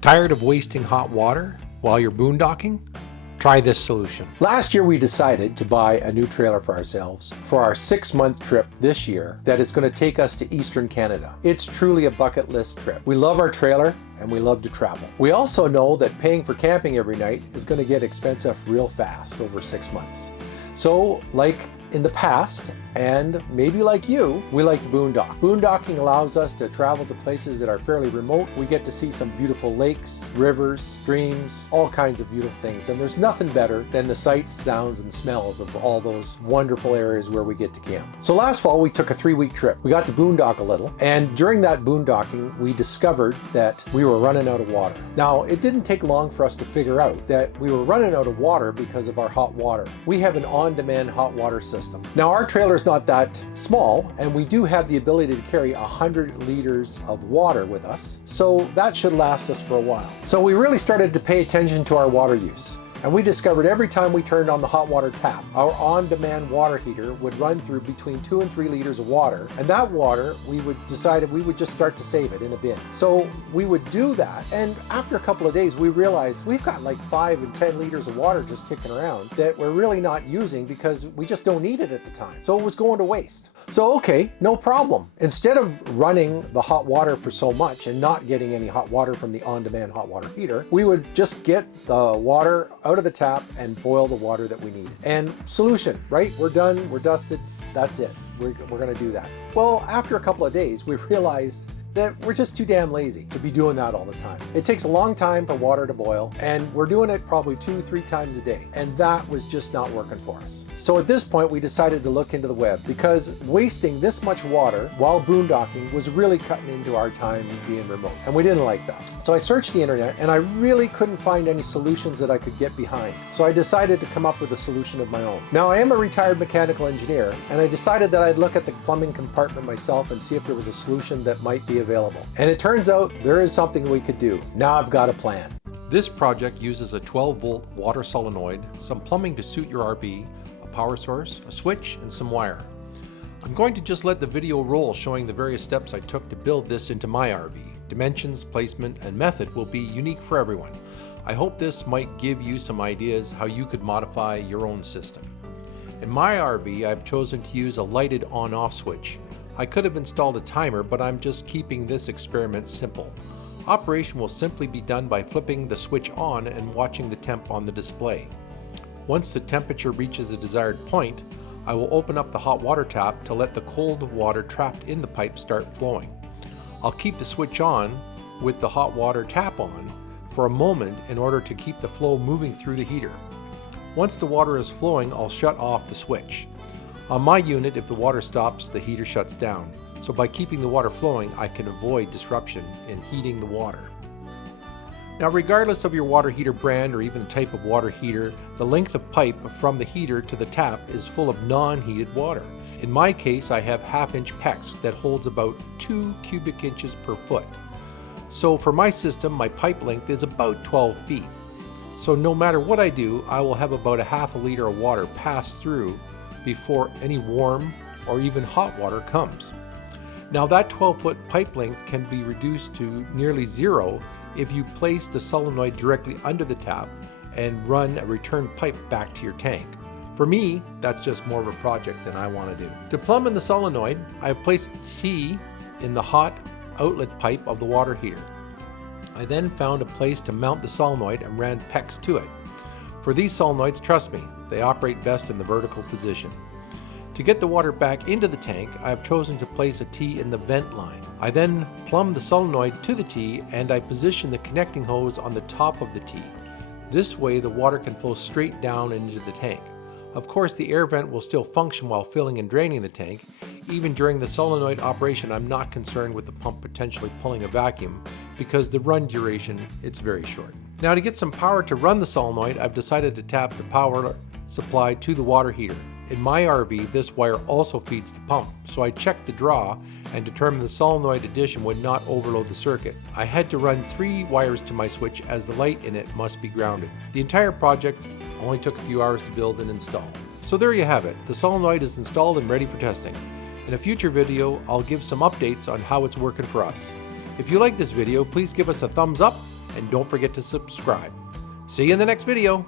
Tired of wasting hot water while you're boondocking? Try this solution. Last year we decided to buy a new trailer for ourselves for our 6-month trip this year that is going to take us to Eastern Canada. It's truly a bucket list trip. We love our trailer and we love to travel. We also know that paying for camping every night is going to get expensive real fast over 6 months. So, like in the past, and maybe like you, we like to boondock. Boondocking allows us to travel to places that are fairly remote. We get to see some beautiful lakes, rivers, streams, all kinds of beautiful things. And there's nothing better than the sights, sounds, and smells of all those wonderful areas where we get to camp. So last fall, we took a 3-week trip. We got to boondock a little, and during that boondocking, we discovered that we were running out of water. Now, it didn't take long for us to figure out that we were running out of water because of our hot water. We have an on-demand hot water system. Now, our trailer is not that small, and we do have the ability to carry 100 liters of water with us, so that should last us for a while. So we really started to pay attention to our water use. And we discovered every time we turned on the hot water tap, our on-demand water heater would run through between 2 and 3 liters of water. And that water, we decided we would just start to save it in a bin. So we would do that. And after a couple of days, we realized we've got like 5 and 10 liters of water just kicking around that we're really not using because we just don't need it at the time. So it was going to waste. So, okay, no problem. Instead of running the hot water for so much and not getting any hot water from the on-demand hot water heater, we would just get the water out of the tap and boil the water that we needed. And solution, right? We're done, we're dusted, that's it. We're gonna do that. Well, after a couple of days, we realized that we're just too damn lazy to be doing that all the time. It takes a long time for water to boil, and we're doing it probably 2-3 times a day, and that was just not working for us. So at this point, we decided to look into the web because wasting this much water while boondocking was really cutting into our time being remote, and we didn't like that. So I searched the internet, and I really couldn't find any solutions that I could get behind. So I decided to come up with a solution of my own. Now, I am a retired mechanical engineer, and I decided that I'd look at the plumbing compartment myself and see if there was a solution that might be available. And it turns out there is something we could do. Now I've got a plan. This project uses a 12-volt water solenoid, some plumbing to suit your RV, a power source, a switch, and some wire. I'm going to just let the video roll showing the various steps I took to build this into my RV. Dimensions, placement, and method will be unique for everyone. I hope this might give you some ideas how you could modify your own system. In my RV, I've chosen to use a lighted on-off switch. I could have installed a timer, but I'm just keeping this experiment simple. Operation will simply be done by flipping the switch on and watching the temp on the display. Once the temperature reaches a desired point, I will open up the hot water tap to let the cold water trapped in the pipe start flowing. I'll keep the switch on with the hot water tap on for a moment in order to keep the flow moving through the heater. Once the water is flowing, I'll shut off the switch. On my unit, if the water stops, the heater shuts down. So by keeping the water flowing, I can avoid disruption in heating the water. Now, regardless of your water heater brand or even type of water heater, the length of pipe from the heater to the tap is full of non-heated water. In my case, I have 1/2-inch PEX that holds about 2 cubic inches per foot. So for my system, my pipe length is about 12 feet. So no matter what I do, I will have about 1/2 liter of water pass through before any warm or even hot water comes. Now that 12-foot pipe length can be reduced to nearly 0 if you place the solenoid directly under the tap and run a return pipe back to your tank. For me, that's just more of a project than I want to do. To plumb in the solenoid, I have placed a T in the hot outlet pipe of the water heater. I then found a place to mount the solenoid and ran PEX to it. For these solenoids, trust me, they operate best in the vertical position. To get the water back into the tank, I have chosen to place a T in the vent line. I then plumb the solenoid to the T and I position the connecting hose on the top of the T. This way the water can flow straight down into the tank. Of course, the air vent will still function while filling and draining the tank. Even during the solenoid operation, I'm not concerned with the pump potentially pulling a vacuum because the run duration, it's very short. Now to get some power to run the solenoid, I've decided to tap the power supply to the water heater. In my RV, this wire also feeds the pump, so I checked the draw and determined the solenoid addition would not overload the circuit. I had to run 3 wires to my switch as the light in it must be grounded. The entire project only took a few hours to build and install. So there you have it. The solenoid is installed and ready for testing. In a future video, I'll give some updates on how it's working for us. If you like this video, please give us a thumbs up and don't forget to subscribe. See you in the next video.